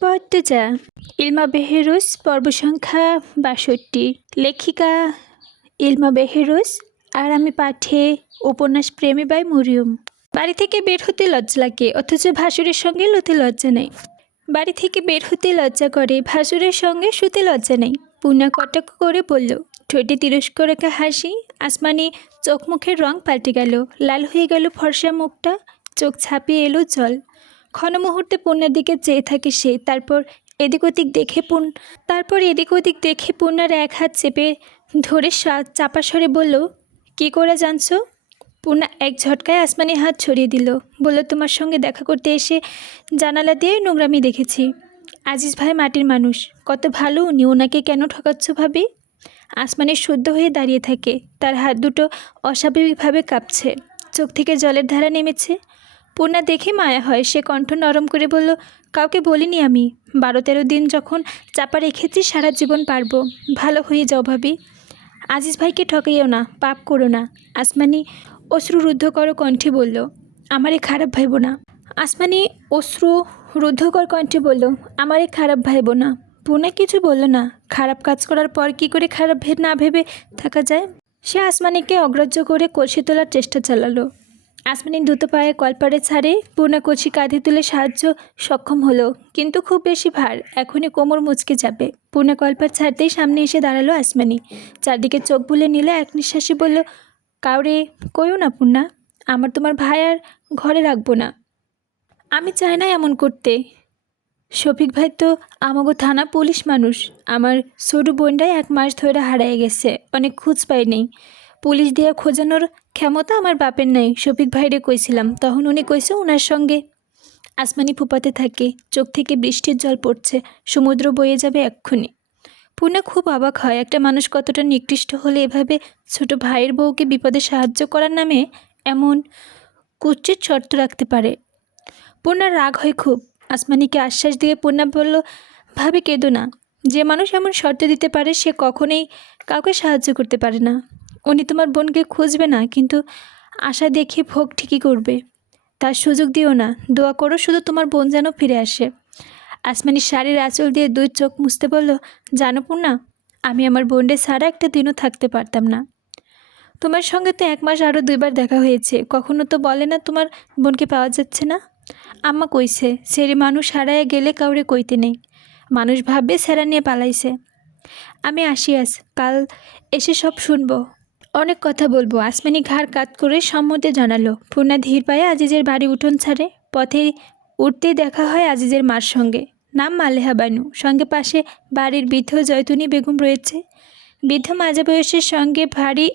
পদ্মজা ইলমা বেহেরুস পর্ব সংখ্যা ৬২। লেখিকা ইলমা বেহেরুস আর আমি পাঠে উপন্যাস প্রেমী বাই মরিয়ম। বাড়ি থেকে বের হতে লজ্জা লাগে, অথচ ভাসুরের সঙ্গে লুতে লজ্জা নেই। বাড়ি থেকে বের হতে লজ্জা করে, ভাসুরের সঙ্গে শুতে লজ্জা নেই। পূর্ণা কটাক্ষ করে বলল। ঠোঁটে তিরস্ক রেখা হাসি, আসমানি চোখ মুখের রং পাল্টে গেল, লাল হয়ে গেল ফর্সা মুখটা, চোখ ছাপিয়ে এলো জল। ক্ষণ মুহূর্তে পূর্ণার দিকে চেয়ে থাকে সে, তারপর এদিক ওদিক দেখে পূর্ণার এক হাত চেপে ধরে চাপা স্বরে বলল, কী করে জানছো? পূর্ণা এক ঝটকায় আসমানি হাত ছড়িয়ে দিল, বলল, তোমার সঙ্গে দেখা করতে এসে জানালা দিয়ে নোংরামি দেখেছি। আজিজ ভাই মাটির মানুষ, কত ভালো উনি, ওনাকে কেন ঠকাচ্ছ ভাবি? আসমানি শুদ্ধ হয়ে দাঁড়িয়ে থাকে, তার হাত দুটো অস্বাভাবিকভাবে কাঁপছে, চোখ থেকে জলের ধারা নেমেছে। পূর্ণা দেখে মায়া হয়, সে কণ্ঠ নরম করে বলল, কাউকে বলিনি আমি। 12-13 দিন যখন চাপা রেখেছি, সারা জীবন পারবো। ভালো হয়ে যাও ভাবি, আজিজ ভাইকে ঠকাইও না, পাপ করো না। আসমানি অশ্রুরুদ্ধকর কণ্ঠে বলল, আমারে খারাপ ভাইব না। আসমানি অশ্রুরুদ্ধকর কণ্ঠে বলল, আমারে খারাপ ভাইব না। পূর্ণা কিছু বলল না। খারাপ কাজ করার পর কি করে খারাপ না ভেবে থাকা যায়? সে আসমানিকে অগ্রাহ্য করে কলসি তোলার চেষ্টা চালালো। আসমানি দ্রুত পায়ে কলপারে ছাড়ে, পূর্ণা কলসি কাঁধে তুলে সাহায্য সক্ষম হলো, কিন্তু খুব বেশি ভার, এখনই কোমর মুচকে যাবে। পূর্ণা কলপার ছাড়তেই সামনে এসে দাঁড়ালো আসমানি, চারদিকে চোখ বুলে নিলে এক নিঃশ্বাসে বলল, কাউরে কইও না পূর্ণা, আমার তোমার ভাই আর ঘরে রাখবো না। আমি চাই না এমন করতে। শফিক ভাই তো আমাগো থানা পুলিশ মানুষ। আমার ছোটো বোনটাই 1 মাস ধরে হারায় গেছে, অনেক খোঁজ পাই নেই। পুলিশ দিয়ে খোঁজানোর ক্ষমতা আমার বাপের নাই। শফিক ভাইরে কইছিলাম, তখন উনি কইছে ওনার সঙ্গে। আসমানি ফুপাতে থাকে, চোখ থেকে বৃষ্টির জল পড়ছে, সমুদ্র বয়ে যাবে এক্ষুনি। পূর্ণা খুব অবাক হয়, একটা মানুষ কতটা নিকৃষ্ট হলে এভাবে ছোট ভাইয়ের বউকে বিপদে সাহায্য করার নামে এমন কুৎসিত শর্ত রাখতে পারে। পূর্ণার রাগ হয় খুব। আসমানিকে আশ্বাস দিয়ে পূর্ণা বলল, ভাবি কেঁদো না। যে মানুষ এমন শর্ত দিতে পারে সে কখনোই কাউকে সাহায্য করতে পারে না। উনি তোমার বোনকে খুঁজবে না, কিন্তু আশা দেখে ভোগ ঠিকই করবে। তার সুযোগ দিও না, দোয়া করো শুধু তোমার বোন যেন ফিরে আসে। আসমানি শাড়ির আঁচল দিয়ে 2 চোখ মুছতে বলল, জানো পূর্ণা, আমি আমার বোনডে ছাড়া একটা দিনও থাকতে পারতাম না। তোমার সঙ্গে তো 1 মাস আরও 2 বার দেখা হয়েছে, কখনো তো বলে না তোমার বোনকে পাওয়া যাচ্ছে না। আম্মা কইছে, সেরি মানুষ হারায় গেলে কাউরে কইতে নেই, মানুষ ভাববে সেরা নিয়ে পালাইছে। আমি আসি, কাল এসে সব শুনবো, অনেক কথা বলবো। আসমানি ঘাড় কাত করে সম্মতি জানালো। পূর্ণা ধীর পায়ে আজিজের বাড়ি উঠোন ছাড়ে, পথে উঠতেই দেখা হয় আজিজের মার সঙ্গে, নাম মালেহা বানু। সঙ্গে পাশে বাড়ির বৃদ্ধ জয়তুনি বেগম রয়েছে। বৃদ্ধ মাঝা বয়সের সঙ্গে ভারী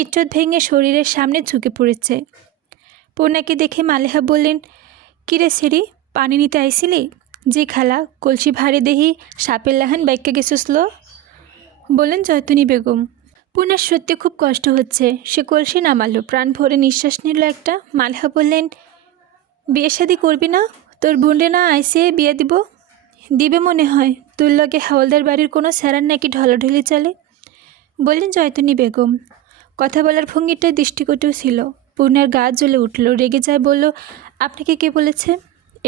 ইজ্জত ভেঙে শরীরের সামনে ঝুঁকে পড়েছে। পূর্ণাকে দেখে মালেহা বললেন, কিরে সেরি, পানি নিতে আইছিলি? জি খালা, কলসি ভারে দেহি সাপের লাহান বাইক্যা গেছিসল, বললেন জয়তুনি বেগম। পূর্ণার সত্যি খুব কষ্ট হচ্ছে, সে কলসি নামালো, প্রাণ ভরে নিঃশ্বাস নিল একটা। মালেহা বললেন, বিয়ে শাদি করবি না? তোর বোনরে না আইসে বিয়ে দিবে মনে হয়। তোর লগে হাওলদার বাড়ির কোনো স্যারার নাকি ঢলাঢলি চলে, বললেন জয়তুনি বেগম। কথা বলার ভঙ্গিটা দৃষ্টিকটু ছিল। পূর্ণার গা জ্বলে উঠল, রেগে যায়, বলল, আপনাকে কে বলেছে?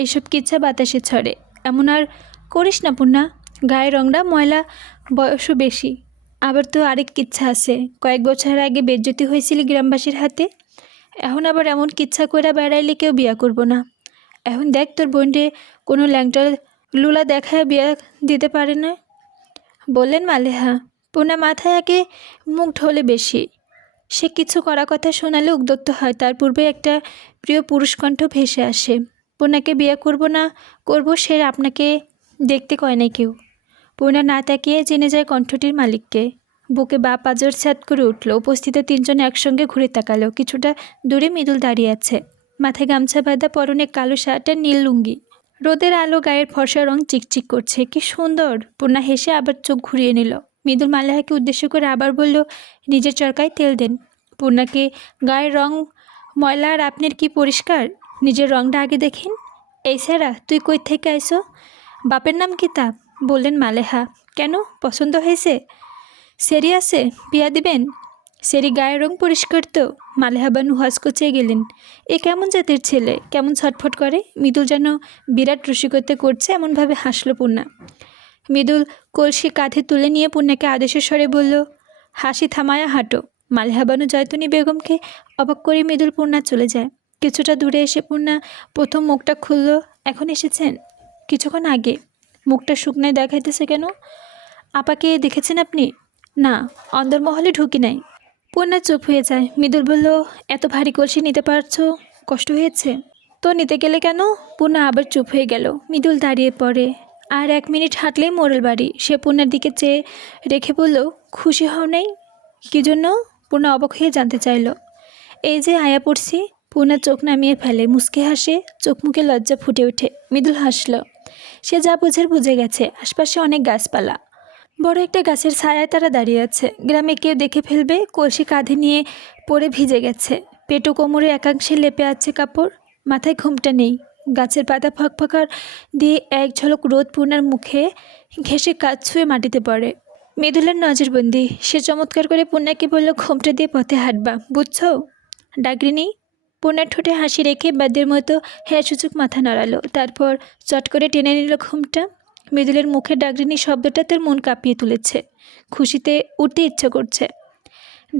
এইসব কিচ্ছা বাতাসে ছড়ে, এমন আর করিস না পূর্ণা। গায়ের রংটা ময়লা, বয়সও বেশি, আবার তো আরেক কিচ্ছা আছে। কয়েক বছর আগে বেজ্জতি হয়েছিলি গ্রামবাসীর হাতে, এখন আবার এমন কিচ্ছা কইরা বেড়াইলে কেউ বিয়া করব না। এখন দেখ তোর বোনরে কোনো ল্যাংটার লুলা দেখায় বিয়া দিতে পারে না, বললেন মালেহা। পূর্ণা মাথায় আগে মুখ ঢোলে বেশি, সে কিছু করা কথা শোনালে উদ্যত হয়, তার পূর্বে একটা প্রিয় পুরুষকণ্ঠ ভেসে আসে, পূর্ণাকে বিয়ে করব না করব সে আপনাকে দেখতে কয় না কেউ। পূর্ণা না তাকিয়ে জেনে যায় কণ্ঠটির মালিককে। বুকে বা পাজর ছ্যাদ করে উঠল। উপস্থিত 3 জন একসঙ্গে ঘুরে তাকালো। কিছুটা দূরে মৃদুল দাঁড়িয়ে আছে, মাথায় গামছা বাঁধা, পরনে কালো শার্ট আর নীল লুঙ্গি। রোদের আলো গায়ের ফর্সা রং চিকচিক করছে, কি সুন্দর। পূর্ণা হেসে আবার চোখ ঘুরিয়ে নিল। মৃদুল মালেহাকে উদ্দেশ্য করে আবার বলল, নিজের চরকায় তেল দেন। পূর্ণাকে, গায়ের রং ময়লা আর আপনার কি পরিষ্কার, নিজের রংটা আগে দেখেন। এই স্যারা, তুই কই থেকে আইসো? বাপের নাম কি তা? বললেন মালেহা। কেন, পছন্দ হয়েছে? সেরি আছে, বিয়া দিবেন? সেরি গায়ের রং পরিষ্কার তো? মালেহা বানু হসকচিয়ে গেলেন। এ কেমন জাতের ছেলে, কেমন ছটফট করে? মৃদুল যেন বিরাট রসিকতা করছে এমনভাবে হাসল পূর্ণা। মৃদুল কলসি কাঁধে তুলে নিয়ে পূর্ণাকে আদেশের স্বরে বলল, হাসি থামায়া হাঁটো। মালেহা বানু জয়তুনি বেগমকে অবাক করে মৃদুল পূর্ণা চলে যায়। কিছুটা দূরে এসে পূর্ণা প্রথম মুখটা খুলল। এখন এসেছেন? কিছুক্ষণ আগে। মুখটা শুকনায় দেখাইতেছে কেন? আপাকে দেখেছেন আপনি? না, অন্দরমহলে ঢুকি নাই। পূর্ণা চুপ হয়ে যায়। মৃদুল বলল, এত ভারী কলসি নিতে পারছো? কষ্ট হয়েছে তো নিতে গেলে কেন? পূর্ণা আবার চুপ হয়ে গেল। মৃদুল দাঁড়িয়ে পড়ে। আর 1 মিনিট হাঁটলেই মোড়ল বাড়ি। সে পূর্ণার দিকে চেয়ে রেখে বলল, খুশি হও নাই? কী জন্য? পূর্ণা অবাক হয়ে জানতে চাইল। এই যে আয়া পড়ছি। পূর্ণা চোখ নামিয়ে ফেলে, মুচকে হাসে, চোখ মুখে লজ্জা ফুটে ওঠে। মৃদুল হাসল। সে যা বোঝার বুঝে গেছে। আশপাশে অনেক গাছপালা। বড় একটা গাছের ছায়ায় তারা দাঁড়িয়ে আছে। গ্রামে কেউ দেখে ফেলবে। কলসি কাঁধে নিয়ে পড়ে ভিজে গেছে। পেটু কোমরে একাংশে লেপে আছে কাপড়। মাথায় ঘুমটা নেই। গাছের পাতা ফকফকার দিয়ে এক ঝলক রোদ পূর্ণার মুখে ঘেঁষে কাজ ছুঁয়ে মাটিতে পড়ে। মৃদুলের নজরবন্দি। সে চমৎকার করে পূর্ণাকে বলল, ঘোমটা দিয়ে পথে হাঁটবা, বুঝছো? ডাকরিনি? পূর্ণার ঠোঁটে হাসি রেখে বাদ্যের মতো হ্যাঁ সূচক মাথা নাড়ালো। তারপর চট করে টেনে নিল ঘুমটা। মৃদুলের মুখে ডাকরিনি শব্দটা তার মন কাঁপিয়ে তুলেছে। খুশিতে উঠতে ইচ্ছা করছে।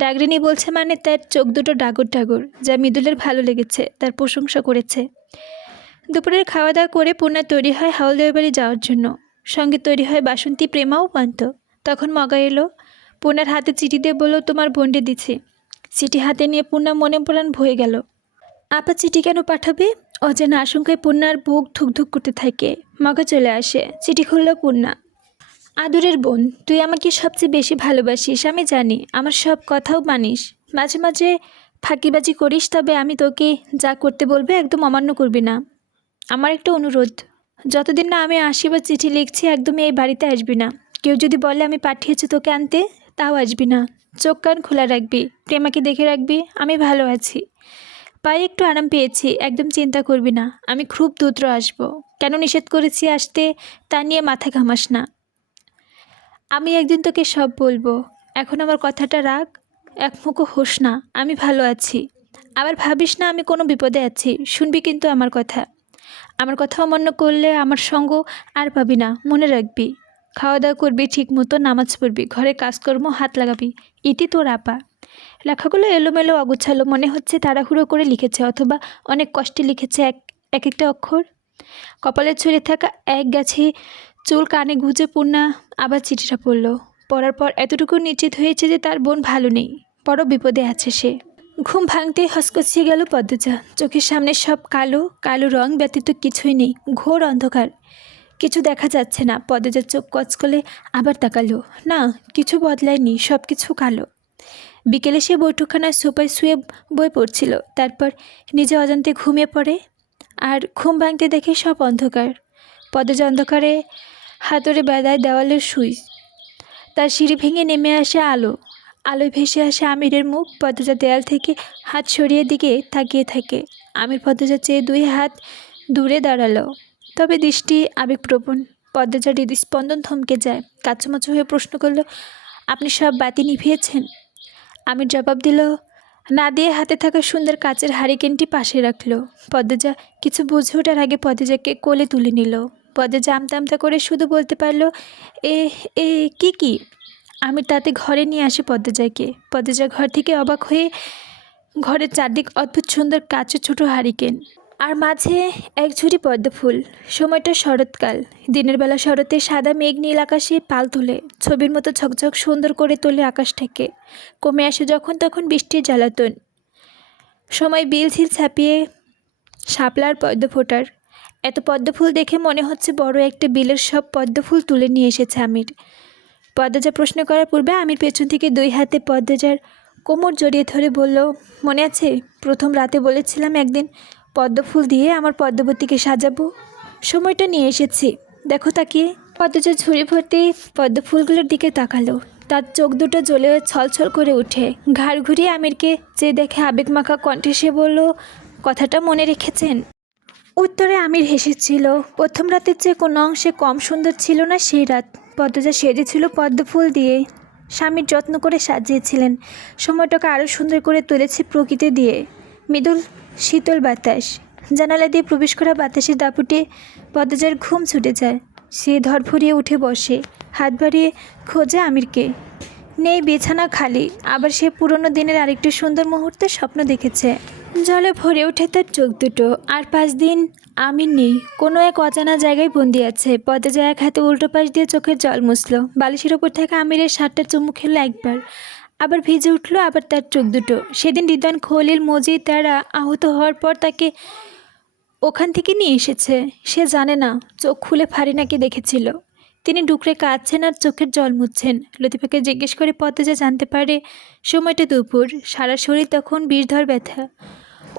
ডাকরিনি বলছে মানে তার চোখ দুটো ডাগর ডাগর, যা মৃদুলের ভালো লেগেছে, তার প্রশংসা করেছে। দুপুরের খাওয়া দাওয়া করে পূর্ণা তৈরি হয় হাওলদার বাড়ি যাওয়ার জন্য। সঙ্গে তৈরি হয় বাসন্তী, প্রেমাও পান্ত। তখন মগা এলো। পূর্ণার হাতে চিঠি দিয়ে বলল, তোমার বোনডে দিছি। চিঠি হাতে নিয়ে পূর্ণা মনে প্রাণ ভয়ে গেল। আপা চিঠি কেন পাঠাবে? অজানা আশঙ্কায় পূর্ণার বুক ধুকধুক করতে থাকে। মগা চলে আসে। চিঠি খুলল পূর্ণা। আদরের বোন, তুই আমাকে সবচেয়ে বেশি ভালোবাসিস, আমি জানি। আমার সব কথাও মানিস। মাঝে মাঝে ফাঁকিবাজি করিস, তবে আমি তোকে যা করতে বলবে একদম অমান্য করবি না। আমার একটা অনুরোধ, যতদিন না আমি আসি বা চিঠি লিখছি একদমই এই বাড়িতে আসবি না। কেউ যদি বলে আমি পাঠিয়েছি তোকে আনতে, তাও আসবি না। চোখ কান খোলা রাখবি, প্রেমাকে দেখে রাখবি। আমি ভালো আছি, পায়ে একটু আরাম পেয়েছি, একদম চিন্তা করবি না। আমি খুব দ্রুত আসবো। কেন নিষেধ করেছি আসতে তা নিয়ে মাথা ঘামাস না। আমি একদিন তোকে সব বলবো। এখন আমার কথাটা রাখ, একমুখো হোস না। আমি ভালো আছি। আবার ভাবিস না আমি কোনো বিপদে আছি। শুনবি কিন্তু আমার কথা। আমার কথা অমান্য করলে আমার সঙ্গ আর পাবি না, মনে রাখবি। খাওয়া দাওয়া করবি ঠিক মতো, নামাজ পড়বি, ঘরে কাজকর্ম হাত লাগাবি। ইতি তোর আপা। লেখাগুলো এলোমেলো অগোছালো, মনে হচ্ছে তাড়াহুড়ো করে লিখেছে, অথবা অনেক কষ্টে লিখেছে এক একটা অক্ষর। কপালে ছড়িয়ে থাকা এক গাছি চুল কানে গুঁজে পূর্ণা আবার চিঠিটা পড়ল। পড়ার পর এতটুকু নিশ্চিত হয়েছে যে তার বোন ভালো নেই, বড় বিপদে আছে সে। ঘুম ভাঙতেই হসকচিয়ে গেল পদ্মজা। চোখের সামনে সব কালো কালো, রং ব্যতীত কিছুই নেই, ঘোর অন্ধকার। কিছু দেখা যাচ্ছে না। পদ্মজার চোখ কচকলে আবার তাকালো। না, কিছু বদলায়নি, সব কিছু কালো। বিকেলে সে বৈঠকখানার সোফায় শুয়ে বই পড়ছিল। তারপর নিজে অজান্তে ঘুমিয়ে পড়ে। আর ঘুম ভাঙতে দেখে সব অন্ধকার। পদ্মজা অন্ধকারে হাতুড়ে বেড়ায় দেওয়ালের সুইচ। তার সিঁড়ি ভেঙে নেমে আসে আলো। আলোয় ভেসে আসে আমিরের মুখ। পদ্মজা দেয়াল থেকে হাত সরিয়ে দিকে তাকিয়ে থাকে। আমির পদ্মজা চেয়ে 2 হাত দূরে দাঁড়ালো, তবে দৃষ্টি আবেগপ্রবণ। পদ্মজার হৃদস্পন্দন থমকে যায়। কাচুমাচু হয়ে প্রশ্ন করল, আপনি সব বাতি নিভিয়েছেন? আমির জবাব দিল না দিয়ে হাতে থাকা সুন্দর কাচের হারিকেনটি পাশে রাখলো। পদ্মজা কিছু বুঝে ওঠার আগে পদ্মজাকে কোলে তুলে নিল। পদ্মজা আমতা আমতা করে শুধু বলতে পারল, এ এ কি? আমির তাতে ঘরে নিয়ে আসে পদ্মজাকে। পদ্মজা ঘর থেকে অবাক হয়ে, ঘরের চারদিক অদ্ভুত সুন্দর কাচের ছোট হারিকেন, আর মাঝে এক ঝুড়ি পদ্ম ফুল। সময়টা শরৎকাল। দিনের বেলা শরতে সাদা মেঘ নীল আকাশে পাল তোলে, ছবির মতো ঝকঝক সুন্দর করে তোলে আকাশটাকে। কমে আসে যখন তখন বৃষ্টির জ্বালাতন। সময় বিলঝিল ছাপিয়ে শাপলার পদ্ম ফোটার। এত পদ্মফুল দেখে মনে হচ্ছে বড় একটা বিলের সব পদ্মফুল তুলে নিয়ে এসেছে আমির। পদ্মজা প্রশ্ন করার পূর্বে আমির পেছন থেকে 2 হাতে পদ্মজার কোমর জড়িয়ে ধরে বলল, মনে আছে প্রথম রাতে বলেছিলাম একদিন পদ্মফুল দিয়ে আমার পদ্মবতীকে সাজাবো? সময়টা নিয়ে এসেছি, দেখো তাকিয়ে। পদ্মজা ঝুড়ি ভর্তি পদ্মফুলগুলোর দিকে তাকালো। তার চোখ দুটো জ্বলে ছলছল করে ওঠে। ঘাড় ঘুরিয়ে আমিরকে চেয়ে দেখে আবেগমাখা কণ্ঠে সে বলল, কথাটা মনে রেখেছেন? উত্তরে আমির হেসেছিল। প্রথম রাতের চেয়ে কোনো অংশে কম সুন্দর ছিল না সেই রাত। পদ্মজা সেজেছিল পদ্মফুল দিয়ে। স্বামীর যত্ন করে সাজিয়েছিলেন। সময়টাকে আরও সুন্দর করে তুলেছে প্রকৃতি দিয়ে। মৃদুল শীতল বাতাস, জানালা দিয়ে প্রবেশ করা বাতাসের দাপুটে পদ্মজার ঘুম ছুটে যায়। সে ধরফরিয়ে উঠে বসে, হাত বাড়িয়ে খোঁজে আমিরকে। নেই, বিছানা খালি। আবার সে পুরনো দিনের আরেকটি সুন্দর মুহূর্তের স্বপ্ন দেখেছে। জলে ভরে ওঠে তার চোখ দুটো। আর 5 দিন আমির নেই, কোনো এক অজানা জায়গায় বন্দি আছে। পদ্মজা এক হাতে উল্টো পাশ দিয়ে চোখের জল মুছল। বালিশের ওপর থাকা আমিরের শার্টটা চুমু খেলো একবার, আবার ভিজে উঠল আবার তার চোখ দুটো। সেদিন রিদওয়ান খলিল মজিদ তারা আহত হওয়ার পর তাকে ওখান থেকে নিয়ে এসেছে। সে জানে না চোখ খুলে ফারিনাকে দেখেছিল। তিনি ডুকরে কাঁদছেন আর চোখের জল মুছছেন। লতিফাকে জিজ্ঞেস করে পদ্মজা জানতে পারে সময়টা দুপুর। সারা শরীর তখন বিষধর ব্যথা,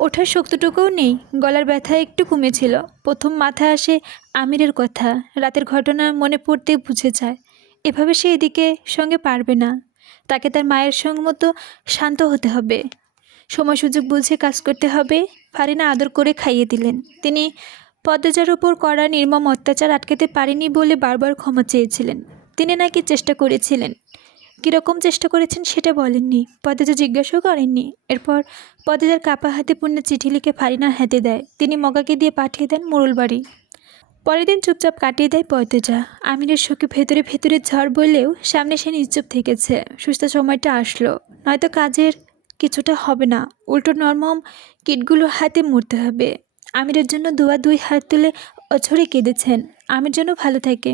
ওঠার শক্তিটুকুও নেই। গলার ব্যথা একটু কমেছিল। প্রথম মাথায় আসে আমিরের কথা। রাতের ঘটনা মনে পড়তে বুঝে যায় এভাবে সে এদিকে সঙ্গে পারবে না। তাকে তার মায়ের সঙ্গ মতো শান্ত হতে হবে, সময় সুযোগ বুঝে কাজ করতে হবে। ফারিনা আদর করে খাইয়ে দিলেন। তিনি পদ্মজার উপর করা নির্মম অত্যাচার আটকাতে পারেনি বলে বারবার ক্ষমা চেয়েছিলেন। তিনি নাকি চেষ্টা করেছিলেন। কীরকম চেষ্টা করেছেন সেটা বলেননি। পদ্মজা জিজ্ঞাসাও করেননি। এরপর পদ্মজার কাপা হাতে পূর্ণ চিঠি লিখে ফারিনার হাতে দেয়। তিনি মগাকে দিয়ে পাঠিয়ে দেন মোড়ল বাড়ি। পরের দিন চুপচাপ কাটিয়ে দেয় পদ্মজা। আমিরের শোকে ভেতরে ভেতরে ঝড় বললেও সামনে সে নিশ্চুপ থেকেছে। সুস্থ সময়টা আসলো, নয়তো কাজের কিছুটা হবে না। উল্টো নরম কিটগুলো হাতে মরতে হবে। আমিরের জন্য দুই হাত তুলে অঝরে কেঁদেছেন। আমির যেন ভালো থাকে,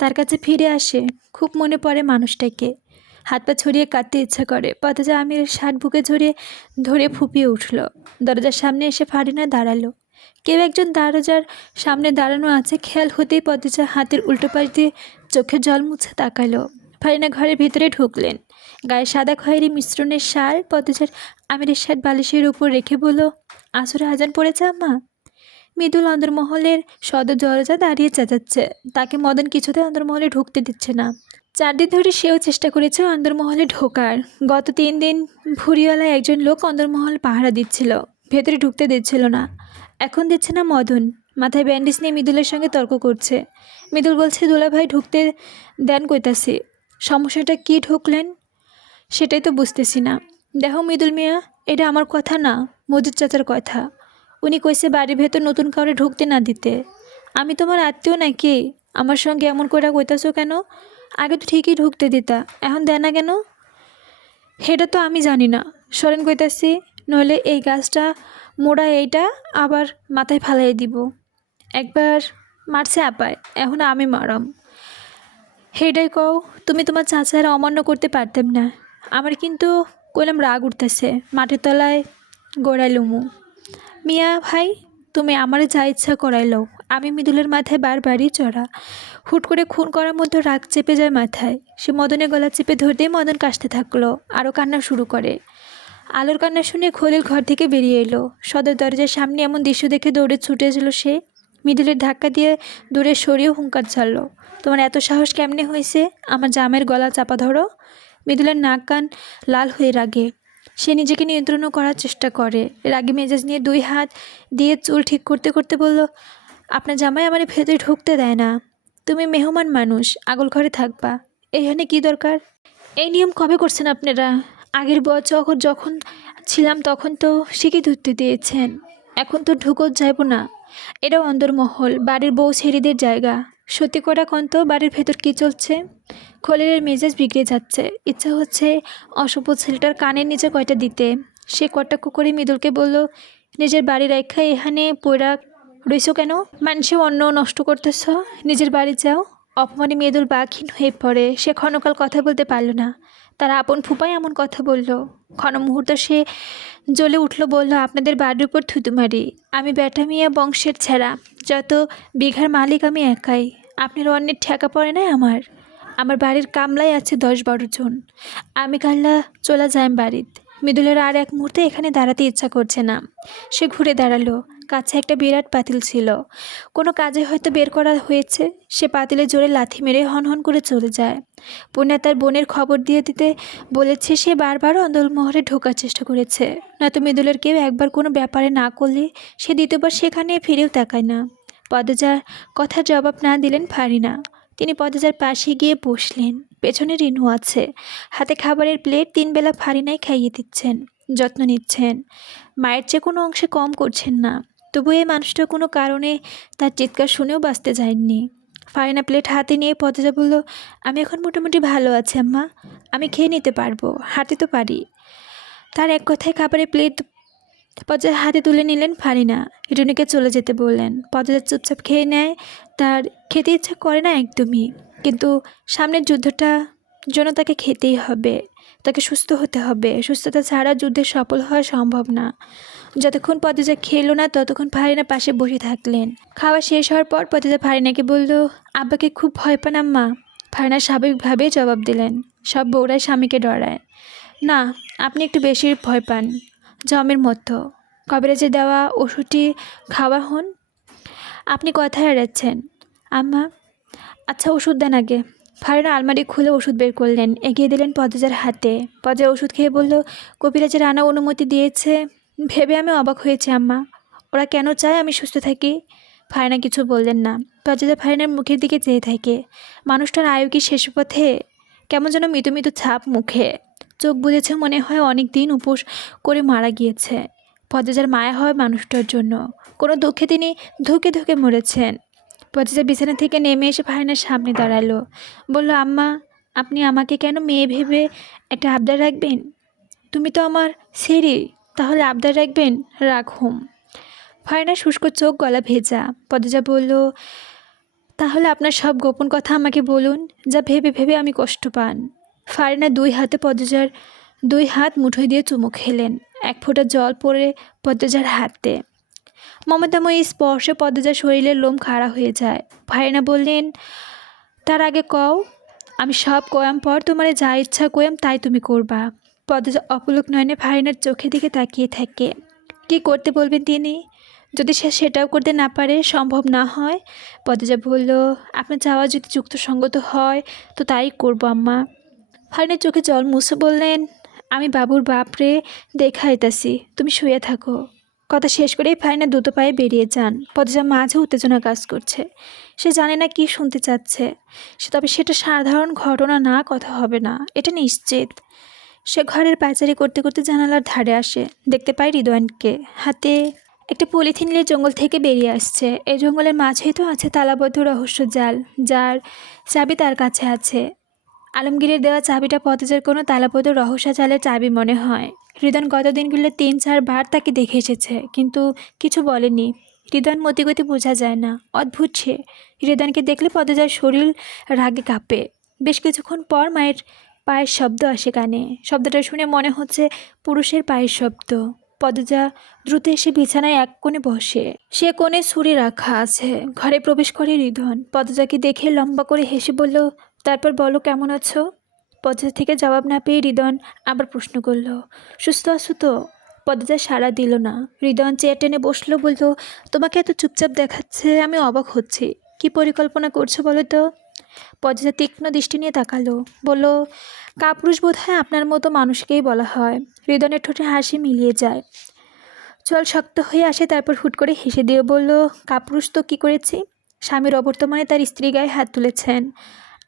তার কাছে ফিরে আসে। খুব মনে পড়ে মানুষটাকে। হাত পা ছড়িয়ে কাঁদতে ইচ্ছা করে। পদ্মজা আমিরের শার্ট বুকে ধরে ফুপিয়ে উঠল। দরজার সামনে এসে ফারিনা দাঁড়ালো। কেউ একজন দরজার সামনে দাঁড়ানো আছে খেয়াল হতেই পদ্মজা হাতের উল্টো পাশ দিয়ে চোখের জল মুছে তাকালো। ফারিনা ঘরের ভিতরে ঢুকলেন। গায়ে সাদা খয়েরি মিশ্রণের শাল। পদ্মজার আমিরের শার্ট বালিশের উপর রেখে বলল, আসরে আজান পড়েছে আম্মা? মৃদুল অন্দরমহলের সদর দরজা দাঁড়িয়ে চেঁচাচ্ছে। তাকে মদন কিছুতে অন্দরমহলে ঢুকতে দিচ্ছে না। 4 দিন ধরে সেও চেষ্টা করেছে অন্দরমহলে ঢোকার। গত 3 দিন ভুরিওয়ালা একজন লোক অন্দরমহল পাহারা দিচ্ছিল, ভেতরে ঢুকতে দিচ্ছিল না। এখন দিচ্ছে না মদন। মাথায় ব্যান্ডেজ নিয়ে মৃদুলের সঙ্গে তর্ক করছে। মৃদুল বলছে, দুলাভাই ঢুকতে দেন কইতাছি। সমস্যাটা কি ঢুকলেন সেটাই তো বুঝতেছি না। দেখো মৃদুল মিয়া, এটা আমার কথা না, মজিদ চাচার কথা। উনি কইছে বাড়ির ভেতর নতুন কাউরে ঢুকতে না দিতে। আমি তোমার আত্মীয় নাকি? আমার সঙ্গে এমন করে কইতাছো কেন? আগে তো ঠিকই ঢুকতে দিতা, এখন দেয় না কেন? সেটা তো আমি জানি না, সরেন কইতাছি, নইলে এই গাছটা মোড়া এইটা আবার মাথায় ফালাই দিব। একবার মারছে আপায়, এখন আমি মারাম। হেডাই কও, তুমি তোমার চাচারা অমান্য করতে পারতাম না। আমার কিন্তু কইলাম রাগ উঠতেছে, মাটির তলায় গড়াইলুমু। মিয়া ভাই, তুমি আমারে যা ইচ্ছা করাইলো। আমি মৃদুলের মাথায় বারবারই চড়া। হুট করে খুন করার মধ্যে রাগ চেপে যায় মাথায়। সে মদনের গলা চেপে ধরতেই মদন কাশতে থাকলো, আরও কান্না শুরু করে। আলোর কান্না শুনে খলিল ঘর থেকে বেরিয়ে এলো। সদর দরজার সামনে এমন দৃশ্য দেখে দৌড়ে ছুটে এলো সে। মৃদুলের ধাক্কা দিয়ে দূরে সরিয়েও হুঙ্কার ছাড়লো, তোমার এত সাহস কেমনে হয়েছে আমার জামের গলা চাপা ধরো? মৃদুলের নাক কান লাল হয়ে রাগে। সে নিজেকে নিয়ন্ত্রণও করার চেষ্টা করে। রাগে মেজাজ নিয়ে 2 হাত দিয়ে চুল ঠিক করতে করতে বলল, আপনার জামাই আমার ভেতরে ঢুকতে দেয় না। তুমি মেহমান মানুষ, আগল ঘরে থাকবা। এইখানে কি দরকার? এই নিয়ম কবে করছেন আপনারা? আগের বছর যখন ছিলাম তখন তো শিখে ধরতে দিয়েছেন। এখন তো ঢুকোত যাইব না। এটা অন্দরমহল, বাড়ির বউ ছেড়িদের জায়গা। সত্যি করে কন্ত বাড়ির ভেতর কি চলছে? খলিলের মেজাজ বিগড়ে যাচ্ছে। ইচ্ছা হচ্ছে অশুভ ছেলেটার কানের নিচে কয়টা দিতে। সে কটাক্ষ করে মৃদুলকে বলল, নিজের বাড়ি রেখা এখানে পয়রা রইছো কেন? মানুষে অন্ন নষ্ট করতেছ, নিজের বাড়ি যাও। অপমানে মৃদুল বাকহীন হয়ে পড়ে। সে ক্ষণকাল কথা বলতে পারল না। তার আপন ফুপাই এমন কথা বলল। ক্ষণ মুহূর্ত সে জ্বলে উঠল, বলল, আপনাদের বাড়ির উপর থুতু মারি। আমি বেটা মিয়া বংশের ছেঁড়া, যত বিঘার মালিক আমি একাই। আপনার অন্যের ঠেকা পড়ে নাই আমার। আমার বাড়ির কামলাই আছে 10-12 জন। আমি কাল্লা চলা যাই বাড়িত। মৃদুলের আর এক মুহূর্তে এখানে দাঁড়াতে ইচ্ছা করছে না। সে ঘুরে দাঁড়ালো। কাছে একটা বিরাট পাতিল ছিল, কোনো কাজে হয়তো বের করা হয়েছে। সে পাতিলে জোরে লাথি মেরে হনহন করে চলে যায়। পুণ্যা তার বোনের খবর দিয়ে দিতে বলেছে। সে বারবার অন্দরমহলে ঢোকার চেষ্টা করেছে, নয়তো মৃদুলের কেউ একবার কোনো ব্যাপারে না করলে সে দ্বিতীয়বার সেখানে ফিরেও তাকায় না। পদ্মজার কথার জবাব না দিলেন ফারিনা। তিনি পদ্মজার পাশে গিয়ে বসলেন। পেছনে রিনু আছে। হাতে খাবারের প্লেট, 3 বেলা ফারিনাই খাইয়ে দিচ্ছেন, যত্ন নিচ্ছেন। মায়ের চেয়ে কোনো অংশে কম করছেন না। তবু এই মানুষটা কোনো কারণে তার চিৎকার শুনেও বাঁচতে যায়নি। ফারিনা প্লেট হাতে নিয়ে পতেজা বলল, আমি এখন মোটামুটি ভালো আছি আম্মা, আমি খেয়ে নিতে পারবো, হাঁটতে তো পারি। তার এক কথায় খাবারের প্লেট পতেজার হাতে তুলে নিলেন ফারিনা। রিনুকে চলে যেতে বললেন। পতেজা চুপচাপ খেয়ে নেয়। তার খেতে ইচ্ছা করে না একদমই, কিন্তু সামনের যুদ্ধটা জন্য তাকে খেতেই হবে। তাকে সুস্থ হতে হবে। সুস্থতা ছাড়া যুদ্ধে সফল হওয়া সম্ভব না। যতক্ষণ পতেজা খেলো না ততক্ষণ ফারিনা পাশে বসে থাকলেন। খাওয়া শেষ হওয়ার পর পতেজা ফারিনাকে বলল, আব্বাকে খুব ভয় পান আম্মা? ফারিনা স্বাভাবিকভাবেই জবাব দিলেন, সব বউরাই স্বামীকে ডরায়। না, আপনি একটু বেশি ভয় পান, জমের মতো। কবিরাজে দেওয়া ওষুধটি খাওয়া হন, আপনি কথায় এড়াচ্ছেন আম্মা। আচ্ছা, ওষুধ দেন আগে। ফারিনা আলমারি খুলে ওষুধ বের করলেন, এগিয়ে দিলেন পতেজার হাতে। পতেজা ওষুধ খেয়ে বলল, কবিরাজের আনা অনুমতি দিয়েছে ভেবে আমি অবাক হয়েছি আম্মা। ওরা কেন চায় আমি সুস্থ থাকি? ফারিনা কিছু বললেন না। পতেজা ফারিনার মুখের দিকে চেয়ে থাকে। মানুষটার আয়ু কি শেষ পথে? কেমন যেন মৃদু মৃদু ছাপ মুখে। চোখ বুজেছে, মনে হয় অনেক দিন উপোস করে মারা গিয়েছে। পতেজার মায়া হয় মানুষটার জন্য। কোনো দুঃখে তিনি ধুকে ধুকে মরেছেন। পতেজা বিছানা থেকে নেমে এসে ফারিনার সামনে দাঁড়ালো। বলল, আম্মা, আপনি আমাকে কেন মেয়ে ভেবে একটা আবদার রাখবেন? তুমি তো আমার সেরি, তাহলে আবদার রাখবেন? রাখুম। ফারিনার শুষ্ক চোখ, গলা ভেজা। পতেজা বলল, তাহলে আপনার সব গোপন কথা আমাকে বলুন, যা ভেবে ভেবে আমি কষ্ট পান। ফারিনা 2 হাতে পতেজার 2 হাত মুঠোয় দিয়ে চুমু খেলেন। 1 ফোঁটা জল পড়ে পতেজার হাতে। মমতাময়ী স্পর্শে পতেজার শরীরের লোম খাড়া হয়ে যায়। ফারিনা বললেন, তার আগে কও, আমি সব কয়াম পর তোমারে যা ইচ্ছা কয়াম তাই তুমি করবা। পতেজা অপলক নয়নে ফারিনার চোখের দিকে তাকিয়ে থাকে। কি করতে বলবেন তিনি? যদি সে সেটাও করতে না পারে, সম্ভব না হয়? পতেজা বলল, আপনার চাওয়া যদি যুক্তিসঙ্গত হয় তো তাই করবো আম্মা। ফারিনার চোখে জল মুছে বললেন, আমি বাবুর বাপরে দেখা আইতাছি, তুমি শুয়ে থাকো। কথা শেষ করেই ফারিনা দ্রুত পায়ে বেরিয়ে যান। পতেজা মাঝে উত্তেজনা কাজ করছে। সে জানে না কি শুনতে চাচ্ছে। তবে সেটা সাধারণ ঘটনা না, কথা হবে না, এটা নিশ্চিত। সে ঘরের পায়চারি করতে করতে জানালার ধারে আসে। দেখতে পায় হৃদয়নকে হাতে একটা পলিথিন নিয়ে জঙ্গল থেকে বেরিয়ে আসছে। এই জঙ্গলের মাঝেই তো আছে তালাবদ্ধ রহস্য জাল, যার চাবি তার কাছে আছে। আলমগীরের দেওয়া চাবিটা পতেজার কোনো তালাবদ্ধ রহস্য জালের চাবি মনে হয়। হৃদয়ন গত দিনগুলো 3-4 বার তাকে দেখে এসেছে, কিন্তু কিছু বলেনি। হৃদয়ন মতিগতি বোঝা যায় না, অদ্ভুত সে। হৃদয়নকে দেখলে পতেজার শরীর রাগে কাঁপে। বেশ কিছুক্ষণ পর মায়ের পায়ের শব্দ আসে কানে। শব্দটা শুনে মনে হচ্ছে পুরুষের পায়ের শব্দ। পতেজা দ্রুত এসে বিছানায় এক কোণে বসে। সে কোণে ছুরি রাখা আছে। ঘরে প্রবেশ করে হৃদয়ন। পতেজাকে দেখে লম্বা করে হেসে বলল, তারপর বলো, কেমন আছো? পতেজা থেকে জবাব না পেয়ে হৃদয়ন আবার প্রশ্ন করল, সুস্থ আছো তো? পতেজা সাড়া দিল না। হৃদয়ন চেয়ার টেনে বসলো, বলল, তোমাকে এত চুপচাপ দেখাচ্ছে, আমি অবাক হচ্ছি। কি পরিকল্পনা করছো বলো তো? পতেজা তীক্ষ্ণ দৃষ্টি নিয়ে তাকালো, বলল, কাপুরুষ বোধ হয় আপনার মতো মানুষকেই বলা হয়। হৃদয়নের ঠোঁটে হাসি মিলিয়ে যায়। চল শক্ত হয়ে আসে, তারপর হুট করে হেসে দিয়ে বলল, কাপুরুষ তো কী করেছি? স্বামীর অবর্তমানে তার স্ত্রী গায়ে হাত তুলেছেন।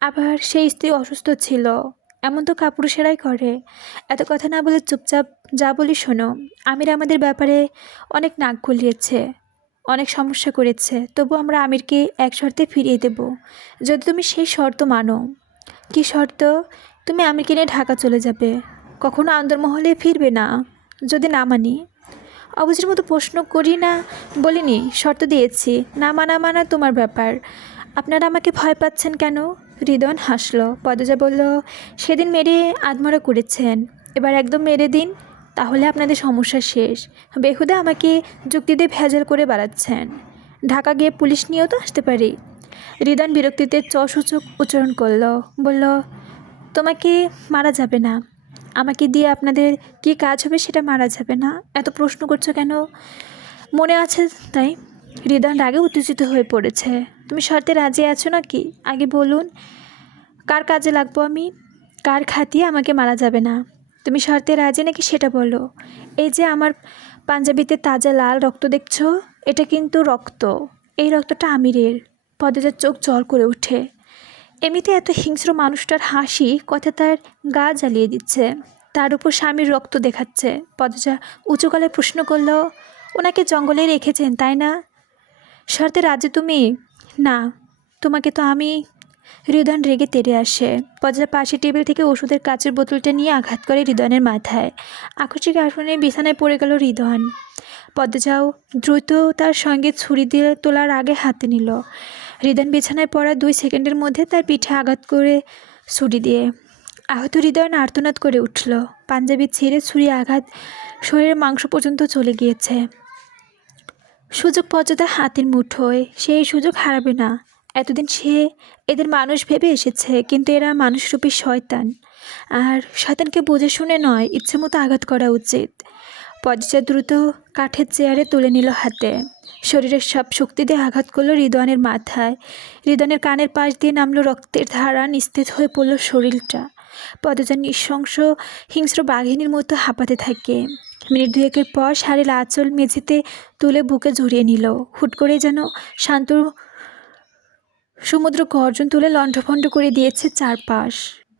আবার সেই স্ত্রী অসুস্থ ছিল। এমন তো কাপুরুষেরাই করে। এত কথা না বলে চুপচাপ যা বলি শোনো। আমির আমাদের ব্যাপারে অনেক নাক গলিয়েছে, অনেক সমস্যা করেছে। তবু আমরা আমিরকে এক শর্তে ফিরিয়ে দেব, যদি তুমি সেই শর্ত মানো। কি শর্ত? তুমি আমিরকে নিয়ে ঢাকা চলে যাবে, কখনো আন্দরমহলে ফিরবে না। যদি না মানি? অবুঝের মতো প্রশ্ন করি না, বলিনি, শর্ত দিয়েছি। না মানা তোমার ব্যাপার। আপনারা আমাকে ভয় পাচ্ছেন কেন? হৃদয়ন হাসল। পতেজা বলল, সেদিন মেরে আধমরা করেছেন, এবার একদম মেরে দিন, তাহলে আপনাদের সমস্যা শেষ। বেহুদা আমাকে যুক্তি দিয়ে ভেজাল করে বাড়াচ্ছেন। ঢাকা গিয়ে পুলিশ নিয়েও তো আসতে পারি। হৃদয়ন বিরক্তিতে সূচক উচ্চারণ করল, বলল, তোমাকে মারা যাবে না। আমাকে দিয়ে আপনাদের কি কাজ হবে সেটা মারা যাবে না। এত প্রশ্ন করছো কেন? মনে আছে তাই? হৃদয়ন রাগে উত্তেজিত হয়ে পড়েছে। তুমি শর্তে রাজি আছো নাকি? আগে বলুন, কার কাজে লাগবো আমি? কার খাতিয়ে আমাকে মারা যাবে না? তুমি শর্তে রাজি নাকি সেটা বলো। এই যে আমার পাঞ্জাবিতে তাজা লাল রক্ত দেখছো, এটা কিন্তু রক্ত। এই রক্তটা আমিরের। পতেজার চোখ জল করে ওঠে। এমনিতে এত হিংস্র মানুষটার হাসি কথা তার গা জ্বালিয়ে দিচ্ছে, তার উপর স্বামীর রক্ত দেখাচ্ছে। পদজা উঁচু গলায় প্রশ্ন করলো, ওনাকে জঙ্গলে রেখেছেন তাই না? শর্তে রাজি তুমি? না, তোমাকে তো আমি। হৃদয়ন রেগে তেড়ে আসে। পদজা পাশে টেবিল থেকে ওষুধের কাচের বোতলটা নিয়ে আঘাত করে হৃদয়নের মাথায়। আকস্মিক আগুনে বিছানায় পড়ে গেল হৃদয়ন। পদ্মজাও দ্রুত তার সঙ্গে ছুরি দিয়ে তোলার আগে হাতে নিল। হৃদয়ন বিছানায় পড়া 2 সেকেন্ডের মধ্যে তার পিঠে আঘাত করে ছুরি দিয়ে। আহত হৃদয়ন আর্তনাদ করে উঠল। পাঞ্জাবি ছিঁড়ে ছুরি আঘাত শরীরের মাংস পর্যন্ত চলে গিয়েছে। সুযোগ পর্যতার হাতের মুঠোয়, সেই সুযোগ হারাবে না। এতদিন সে এদের মানুষ ভেবে এসেছে, কিন্তু এরা মানুষরূপী শয়তান। আর শয়তানকে বুঝে শুনে নয়, ইচ্ছে মতো আঘাত করা উচিত। পর্যায় দ্রুত কাঠের চেয়ারে তুলে নিল হাতে। শরীরের সব শক্তি দিয়ে আঘাত করলো হৃদয়নের মাথায়। হৃদয়নের কানের পাশ দিয়ে নামলো রক্তের ধারা, নিস্তেজ হয়ে পড়ল শরীরটা। পদজা নৃশংস হিংস্র বাঘিনীর মতো হাঁপাতে থাকে। মিনিট 2 পর শাড়ির আঁচল মেঝেতে তুলে বুকে জড়িয়ে নিল। হুট করে যেন শান্ত সমুদ্র গর্জন তুলে লণ্ডভণ্ড করে দিয়েছে চারপাশ।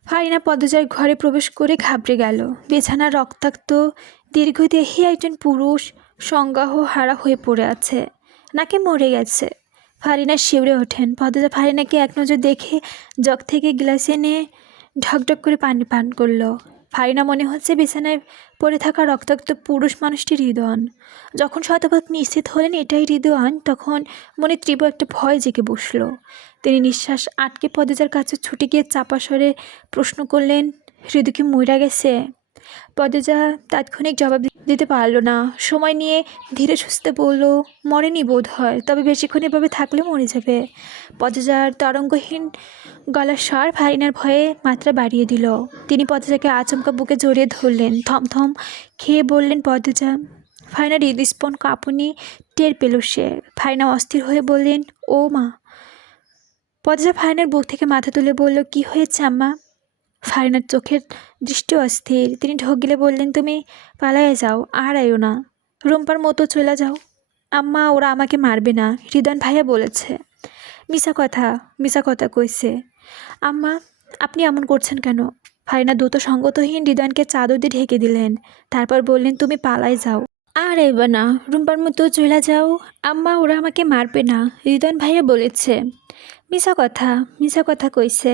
ফারিনা পদজার ঘরে প্রবেশ করে ঘাবড়ে গেল। বিছানা রক্তাক্ত দীর্ঘদেহী একজন পুরুষ সংজ্ঞাহ হারা হয়ে পড়ে আছে, নাকি মরে গেছে। ফারিনা শিউরে ওঠেন। পদজা ফারিনাকে এক নজর দেখে জগ থেকে গ্লাসে নিয়ে ঢকঢক করে পানি পান করলো। ফারিনা মনে হচ্ছে বিছানায় পড়ে থাকা রক্তাক্ত পুরুষ মানুষটি হৃদয়ন। যখন শতভাগ নিশ্চিত হলেন এটাই হৃদয়ন, তখন মনে তীব্র একটা ভয় জেগে বসল। তিনি নিঃশ্বাস আটকে পদজার কাছে ছুটে গিয়ে চাপা স্বরে প্রশ্ন করলেন, হৃদয় কি মইরা গেছে? পদজা তাৎক্ষণিক জবাব দিতে পারল না। সময় নিয়ে ধীরে সুস্থে বলল, মরেনি বোধ হয়, তবে বেশিক্ষণ এভাবে থাকলে মরে যাবে। পদজার তরঙ্গহীন গলার স্বর ফারিনার ভয়ে মাত্রা বাড়িয়ে দিল। তিনি পদজাকে আচমকা বুকে জড়িয়ে ধরলেন। থমথম খেয়ে বললেন পদজা। ফারিনার হৃদস্পন কাঁপুনি টের পেল সে। ফারিনা অস্থির হয়ে বললেন, ও মা। পদজা ফারিনার বুক থেকে মাথা তুলে বলল, কি হয়েছে আম্মা? ফারিনার চোখের দৃষ্টি অস্থির। তিনি ঢোক গিলে বললেন, তুমি পালাইয়া যাও, আর আইও না, রুম্পার মতো চলে যাও। আম্মা, ওরা আমাকে মারবে না, হৃদয়ন ভাইয়া বলেছে। মিছা কথা কইছে। আম্মা, আপনি এমন করছেন কেন? ফারিনা দ্রুত সঙ্গতহীন হৃদয়নকে চাদর দিয়ে ঢেকে দিলেন। তারপর বললেন, তুমি পালাই যাও, আর আইবা না, রুম্পার মতো চলে যাও। আম্মা, ওরা আমাকে মারবে না, হৃদয়ন ভাইয়া বলেছে। মিছা কথা কইছে।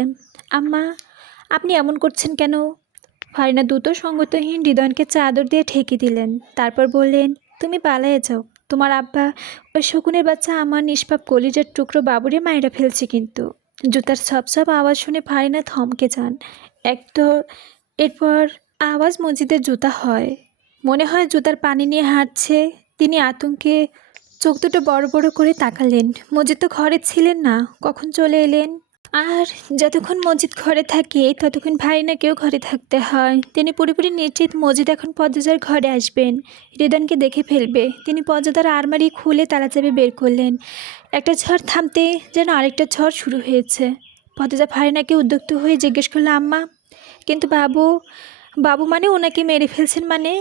আম্মা, আপনি এমন করছেন কেন? ফারিনা দ্রুত সঙ্গতহীন হৃদয়নকে চাদর দিয়ে ঠেকে দিলেন। তারপর বললেন, তুমি পালাইয়া যাও। তোমার আব্বা ওই শকুনের বাচ্চা আমার নিষ্পাপ কলিজার টুকরো বাবুরে মাইরা ফেলছে। কিন্তু জুতার ছপ আওয়াজ শুনে ফারিনা থমকে যান। এরপর আওয়াজ মসজিদের জুতা হয়। মনে হয় জুতার পানি নিয়ে হাঁটছে। তিনি আতঙ্কে চোখ দুটো বড় বড় করে তাকালেন। মসজিদ তো ঘরে ছিলেন না, কখন চলে এলেন? আর যতক্ষণ মসজিদ ঘরে থাকে ততক্ষণ ফারিনাকেও ঘরে থাকতে হয়। তিনি পুরোপুরি নিশ্চিত মসজিদ এখন পদ্মজার ঘরে আসবেন, হৃদয়নকে দেখে ফেলবে। তিনি পদ্মজার আলমারি খুলে তালা চাবি বের করলেন। একটা ঝড় থামতে যেন আরেকটা ঝড় শুরু হয়েছে। পদ্মজা ফারিনাকে উদ্যক্ত হয়ে জিজ্ঞেস করলো, আম্মা, কিন্তু বাবু মানে ওনাকে মেরে ফেলছেন মানে?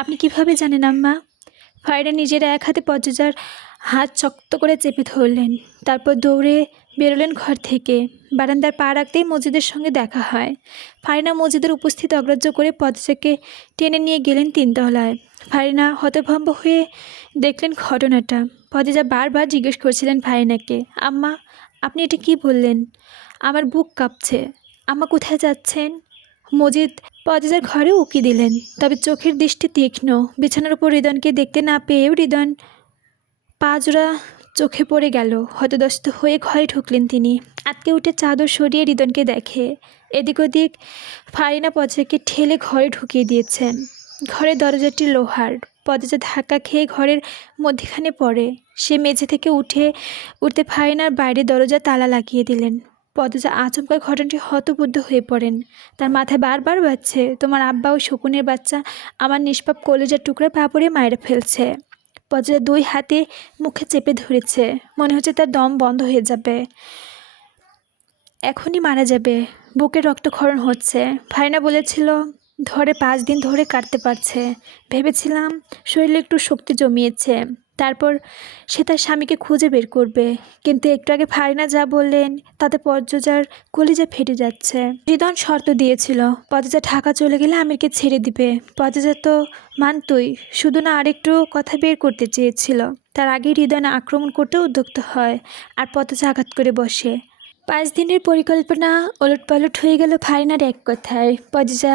আপনি কিভাবে জানেন আম্মা? ফারিনা নিজের এক হাতে পদ্মজার হাত শক্ত করে চেপে ধরলেন। তারপর দৌড়ে বেরোলেন ঘর থেকে। বারান্দার পা রাখতেই মসজিদের সঙ্গে দেখা হয়। ফারিনা মসজিদের উপস্থিত অগ্রাহ্য করে পদ্মজাকে টেনে নিয়ে গেলেন 3 তলায়। ফারিনা হতভম্ব হয়ে দেখলেন ঘটনাটা। পদ্মজা বারবার জিজ্ঞেস করছিলেন ফারিনাকে, আম্মা, আপনি এটা কি বললেন? আমার বুক কাঁপছে। আম্মা, কোথায় যাচ্ছেন? মজিদ পদ্মজার ঘরে উকি দিলেন, তবে চোখের দৃষ্টি তীক্ষ্ণ। বিছানার উপর হৃদয়নকে দেখতে না পেয়েও হৃদয়ন পা জোড়া চোখে পড়ে গেল। হতদস্ত হয়ে ঘরে ঢুকলেন তিনি। আটকে উঠে চাদর সরিয়ে হৃদয়নকে দেখে। এদিক ওদিক ফারিনা পদ্মজাকে ঠেলে ঘরে ঢুকিয়ে দিয়েছেন। ঘরের দরজাটি লোহার। পদ্মজা ধাক্কা খেয়ে ঘরের মধ্যেখানে পড়ে। সে মেঝে থেকে উঠতে ফারিনার বাইরে দরজা তালা লাগিয়ে দিলেন। পদ্মজা আচমকা ঘটনাটি হতবুদ্ধ হয়ে পড়েন। তার মাথায় বারবার বাজছে, তোমার আব্বা ও শকুনের বাচ্চা আমার নিষ্পাপ কলেজার টুকরা বাবুরে মায়েরা ফেলছে। পদ্মজা 2 হাতে মুখে চেপে ধরেছে। মনে হচ্ছে তার দম বন্ধ হয়ে যাবে, এখনই মারা যাবে। বুকের রক্তক্ষরণ হচ্ছে। ফারিনা বলেছিল ধরে 5 দিন ধরে কাটতে পারছে। ভেবেছিলাম শরীরে একটু শক্তি জমিয়েছে। তারপর সে তার স্বামীকে খুঁজে বের করবে। কিন্তু একটু আগে ফারিনা যা বললেন তাতে পদ্মজার কলিজা ফেটে যাচ্ছে। হৃদন শর্ত দিয়েছিল পদ্মজা ঢাকা চলে গেলে আমিরকে ছেড়ে দিবে। পদ্মজা তো মানতই, শুধু না আরেকটু কথা বের করতে চেয়েছিল। তার আগে হৃদয় আক্রমণ করতে উদ্যুক্ত হয় আর পদ্মজা আঘাত করে বসে। 5 দিনের পরিকল্পনা ওলটপালট হয়ে গেল ফারিনার এক কথায়। পদ্মজা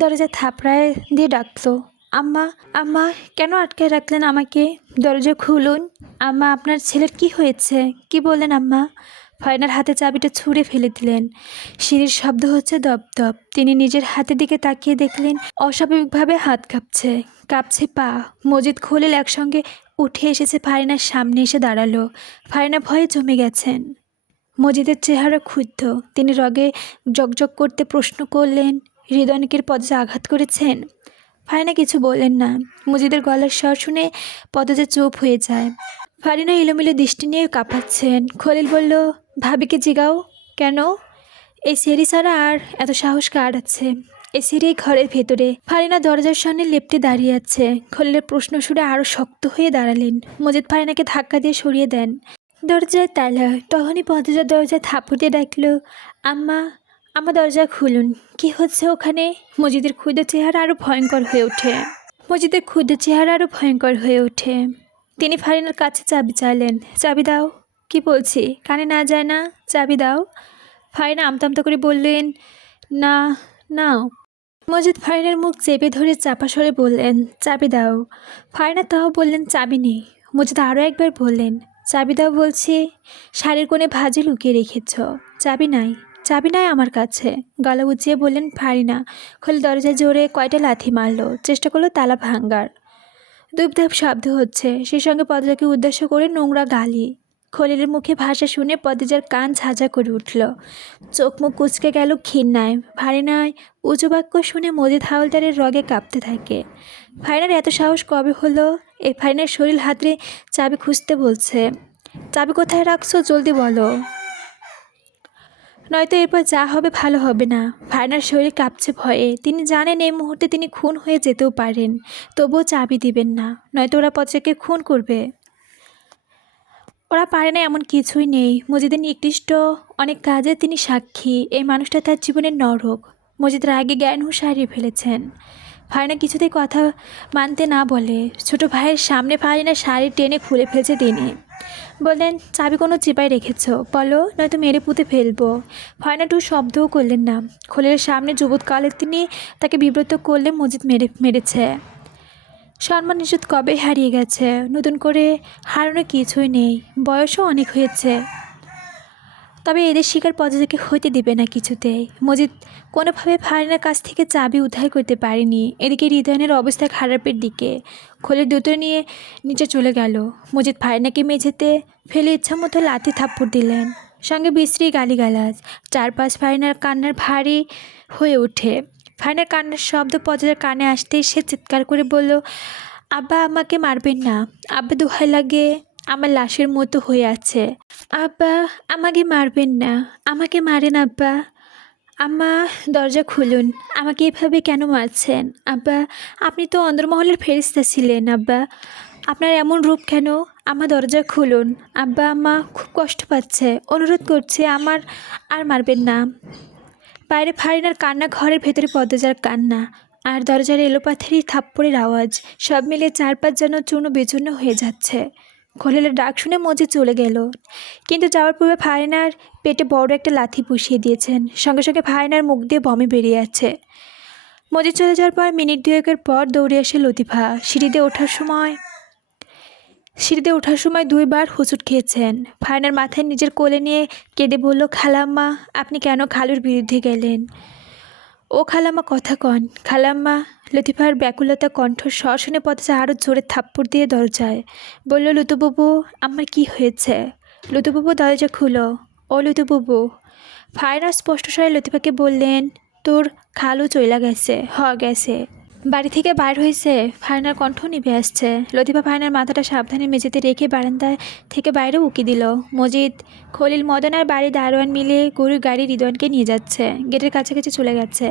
দরজা থাপড়ায় দিয়ে ডাকলো, আম্মা, আম্মা, কেন আটকায় রাখলেন আমাকে? দরজা খুলুন। আম্মা, আপনার ছেলের কি হয়েছে? কি বললেন আম্মা? ফারিনার হাতে চাবিটা ছুঁড়ে ফেলে দিলেন। সিঁড়ির শব্দ হচ্ছে দপ দপ। তিনি নিজের হাতের দিকে তাকিয়ে দেখলেন অস্বাভাবিকভাবে হাত কাঁপছে, কাঁপছে পা। মজিদ খলিল একসঙ্গে উঠে এসেছে ফারিনার সামনে এসে দাঁড়ালো। ফারিনা ভয়ে জমে গেছেন। মজিদের চেহারা ক্ষুব্ধ। তিনি রগে জকজক করতে প্রশ্ন করলেন, হৃদয়নিকের পদ্মজা আঘাত করেছেন? ফারিনা কিছু বললেন না। মজিদের গলার স্বর শুনে পদ্মজা চুপ হয়ে যায়। ফারিনা এলোমেলো দৃষ্টি নিয়ে কাঁপাচ্ছেন। খলিল বলল, ভাবিকে জিগাও। কেন? এই সিঁড়ি ছাড়া আর এত সাহস কার আছে? এই সিঁড়ি ঘরের ভেতরে। ফারিনা দরজার সামনে লেপ্টে দাঁড়িয়ে আছে। খলিলের প্রশ্ন শুনে আরও শক্ত হয়ে দাঁড়ালেন। মজিদ ফারিনাকে ধাক্কা দিয়ে সরিয়ে দেন। দরজায় তালা। তখনই পদ্মজা দরজায় থাপড় দিয়ে ডাকল, আম্মা, আমার দরজা খুলুন। কি হচ্ছে ওখানে? মজিদের ক্ষুদ্র চেহারা আরও ভয়ঙ্কর হয়ে ওঠে। তিনি ফারিনার কাছে চাবি চাইলেন। চাবি দাও। কি বলছি কানে না যায় না? চাবি দাও। ফারিনা আমতা করে বললেন, না, নাও। মজিদ ফারিনার মুখ চেপে ধরে চাপা স্বরে বললেন, চাবি দাও। ফারিনা তাও বললেন, চাবি নেই। মজিদ আরও একবার বললেন, চাবি দাও বলছি। শাড়ির কোণে ভাঁজে লুকিয়ে রেখেছ। চাবি নাই আমার কাছে। গলা উঁচিয়ে বললেন ফারিনা। খলিল দরজায় জোরে কয়টা লাথি মারল, চেষ্টা করলো তালা ভাঙার। দুপধাপ শব্দ হচ্ছে, সেই সঙ্গে পদ্মজাকে উদ্দেশ্য করে নোংরা গালি। খলিলের মুখে ভাষা শুনে পদ্মজার কান ঝাঁঝা করে উঠল, চোখ মুখ কুচকে গেল ঘৃণায়। ফারিনায় উঁচু বাক্য শুনে মজিদ হাওলদারের রগে কাঁপতে থাকে। ফারিনার এত সাহস কবে হলো? এই ফারিনার শরীর হাতড়ে চাবি খুঁজতে বলছে। চাবি কোথায় রাখছো, জলদি বলো, নয়তো এরপর যা হবে ভালো হবে না। ফারিনার শরীর কাঁপছে ভয়ে। তিনি জানেন এই মুহূর্তে তিনি খুন হয়ে যেতেও পারেন, তবুও চাবি দিবেন না, নয়তো ওরা পদ্মাকে খুন করবে। ওরা পারে না এমন কিছুই নেই। মজিদের নিকৃষ্ট অনেক কাজে তিনি সাক্ষী। এই মানুষটা তার জীবনের নরক। মজিদ রাগে জ্ঞান হুঁশ হারিয়ে ফেলেছেন। ফারিনা কিছুতেই কথা মানতে না বলে ছোট ভাইয়ের সামনে ফারিনার শাড়ি টেনে খুলে ফেলছে তিনি। বললেন, চাবি কোনো চিপায় রেখেছ, বলো, নয়তো মেরে পুঁতে ফেলবো। ফারিনা টু শব্দও করলেন না। খলিলের সামনে যুবৎকালে তিনি তাকে বিব্রত করলে মজিদ মেরেছে। সম্মান ইজ্জত কবে হারিয়ে গেছে, নতুন করে হারানো কিছুই নেই। বয়সও অনেক হয়েছে, তবে এদের শিকার পদ্মজাকে হইতে দিবে না কিছুতেই। মজিদ কোনোভাবে ফারিনার কাছ থেকে চাবি উদ্ধার করতে পারেনি। এদিকে হৃদয়নের অবস্থা খারাপের দিকে। খলিল দ্রুত নিয়ে নিচে চলে গেল। মজিদ ফারিনাকে মেঝেতে ফেলে ইচ্ছামতো লাথি থাপ্পড় দিলেন, সঙ্গে বিশ্রী গালিগালাজ। চারপাশ ফারিনার কান্নার ভারী হয়ে ওঠে। ফারিনার কান্নার শব্দ পদ্মজার কানে আসতেই সে চিৎকার করে বলল, আব্বা, আমাকে মারবেন না। আব্বা, দোহাই লাগে, আমার লাশের মতো হয়ে আছে। আব্বা, আমাকে মারবেন না, আমাকে মারেন আব্বা। আম্মা, দরজা খুলুন। আমাকে এভাবে কেন মারছেন আব্বা? আপনি তো অন্দরমহলের ফেরেশতা ছিলেন আব্বা, আপনার এমন রূপ কেন? আম্মা, দরজা খুলুন। আব্বা, আম্মা খুব কষ্ট পাচ্ছে, অনুরোধ করছে, আমার আর মারবেন না। বাইরে ফারিনার কান্না, ঘরের ভেতরে পদ্মজার কান্না, আর দরজার এলোপাথারি থাপ্পড়ের আওয়াজ, সব মিলিয়ে চারপাশ যেন চূর্ণ বিচূর্ণ হয়ে যাচ্ছে। খলিলের ডাক শুনে মজিদ চলে গেল, কিন্তু যাওয়ার পূর্বে ফারিনার পেটে বড় একটা লাথি বসিয়ে দিয়েছেন। সঙ্গে সঙ্গে ফারিনার মুখ দিয়ে বমি বেরিয়ে আছে। মজিদ চলে যাওয়ার পর মিনিট দুয়েকের পর দৌড়ে আসে লতিফা। সিঁড়িতে ওঠার সময় 2 বার হোঁচট খেয়েছেন। ফারিনার মাথায় নিজের কোলে নিয়ে কেঁদে বলল, খালাম্মা, আপনি কেন খালুর বিরুদ্ধে গেলেন? ও খালাম্মা, কথা কন খালাম্মা। লতিফার ব্যাকুলতা কণ্ঠ স্বর শুনে পদ্মজা আরও জোরে থাপ্পড় দিয়ে দরজায় বলল, লুতুবাবু, আমার কি হয়েছে? লুতুবাবু, দরজা খুলো। ও লুতুবাবু। ফারিনা স্পষ্ট স্বরে লতিফাকে বললেন, তোর খালু চইলা গেছে। গেছে। বাড়ি থেকে বাইর হয়েছে। ফারিনার কণ্ঠ নিভে আসছে। লতিফা ফারিনার মাথাটা সাবধানে মেঝেতে রেখে বারান্দা থেকে বাইরে উকি দিল। মজিদ, খলিল, মদন আর বাড়ি দারোয়ান মিলে গরুর গাড়ি হৃদয়নকে নিয়ে যাচ্ছে। গেটের কাছাকাছি চলে গেছে।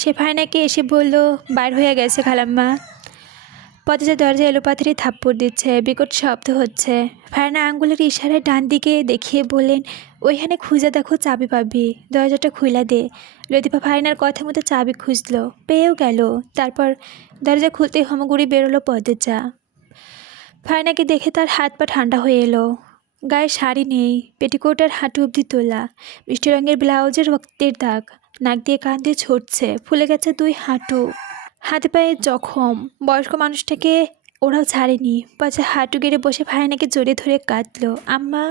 সে ফারিনাকে এসে বলল, বাইর হয়ে গেছে খালাম্মা। পথে দরজা এলোপাথারি থাপ্পড় দিচ্ছে, বিকট শব্দ হচ্ছে। ফারহানা আঙ্গুলের ইশারায় ডান দিকে দেখিয়ে বললেন, ওইখানে খুঁজে দেখো, চাবি পাবি, দরজাটা খুইলা দে। লতিফা ফারহানার কথা মতো চাবি খুঁজলো, পেয়েও গেল। তারপর দরজা খুলতে হমগুড়ি বেরোলো পদ্মজা। ফারহানাকে দেখে তার হাত পা ঠান্ডা হয়ে এলো। গায়ে শাড়ি নেই, পেটিকোট আর হাঁটু অবধি তোলা, মিষ্টি রঙের ব্লাউজের রক্তের দাগ, নাক দিয়ে কান দিয়ে ছড়ছে, ফুলে গেছে 2 হাঁটু, হাতে পায়ে জখম। বয়স্ক মানুষটাকে ওরাও ছাড়েনি। পাছে হাঁটু গেড়ে বসে ফারহানাকে জড়িয়ে ধরে কাঁদলো, আম্মা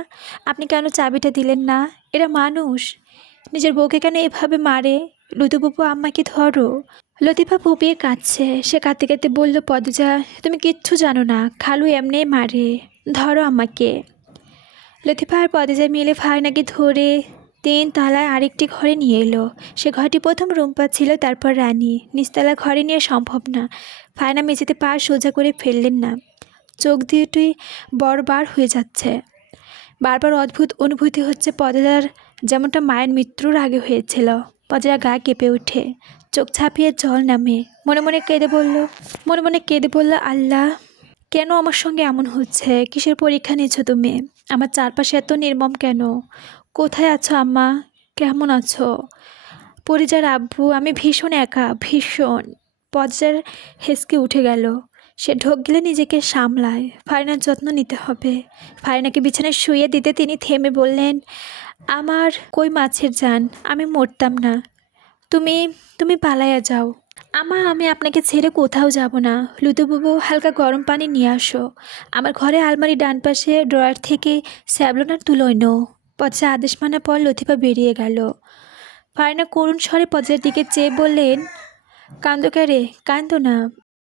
আপনি কেন চাবিটা দিলেন না? এরা মানুষ, নিজের বউকে কেন এভাবে মারে? লুতুপুপু আম্মাকে ধরো। লতিফা ফুপিয়ে কাঁদছে। সে কাঁদতে কাঁদতে বলল, পদ্মজা তুমি কিচ্ছু জানো না, খালু এমনিই মারে, ধরো আমাকে। লতিফা আর পদ্মজা মিলে ফারহানাকে ধরে 3 তলায় আরেকটি ঘরে নিয়ে এলো। সে ঘরটি প্রথম রুম্পা ছিল, তারপর রানী। নিচতলা ঘরে নিয়ে সম্ভব না। ফারহানা মেঝেতে পা সোজা করে ফেললেন না, চোখ দুটোই বড়বার হয়ে যাচ্ছে। বারবার অদ্ভুত অনুভূতি হচ্ছে, পদ্মজার যেমনটা মায়ের মৃত্যুর আগে হয়েছিল। পদ্মজা গা কেঁপে ওঠে, চোখ ছাপিয়ে জল নামে। মনে মনে কেঁদে বলল, আল্লাহ কেন আমার সঙ্গে এমন হচ্ছে? কিসের পরীক্ষা নিচ্ছ তুমি? আমার চারপাশে এত নির্মম কেন? কোথায় আছো আম্মা? কেমন আছো? পরিজার আব্বু, আমি ভীষণ একা, ভীষণ। পদ্মার হেসকে উঠে গেল। সে ঢোক গেলে নিজেকে সামলায়, ফারহানার যত্ন নিতে হবে। ফারহানাকে বিছানায় শুইয়ে দিতে তিনি থেমে বললেন, আমার কই মাছের জান, আমি মরতাম না। তুমি তুমি পালাইয়া যাও। আমি আপনাকে ছেড়ে কোথাও যাব না। লুতুবুবু হালকা গরম পানি নিয়ে আসো। আমার ঘরে আলমারি ডান পাশে ড্রয়ার থেকে স্যাভলন আর তুলো এনো। পদ্মা আদেশ মানার পর লতিফা বেরিয়ে গেল। ফারহানা করুণ স্বরে পদ্মার দিকে চেয়ে বললেন, কান্দো কে রে? কান্দো না,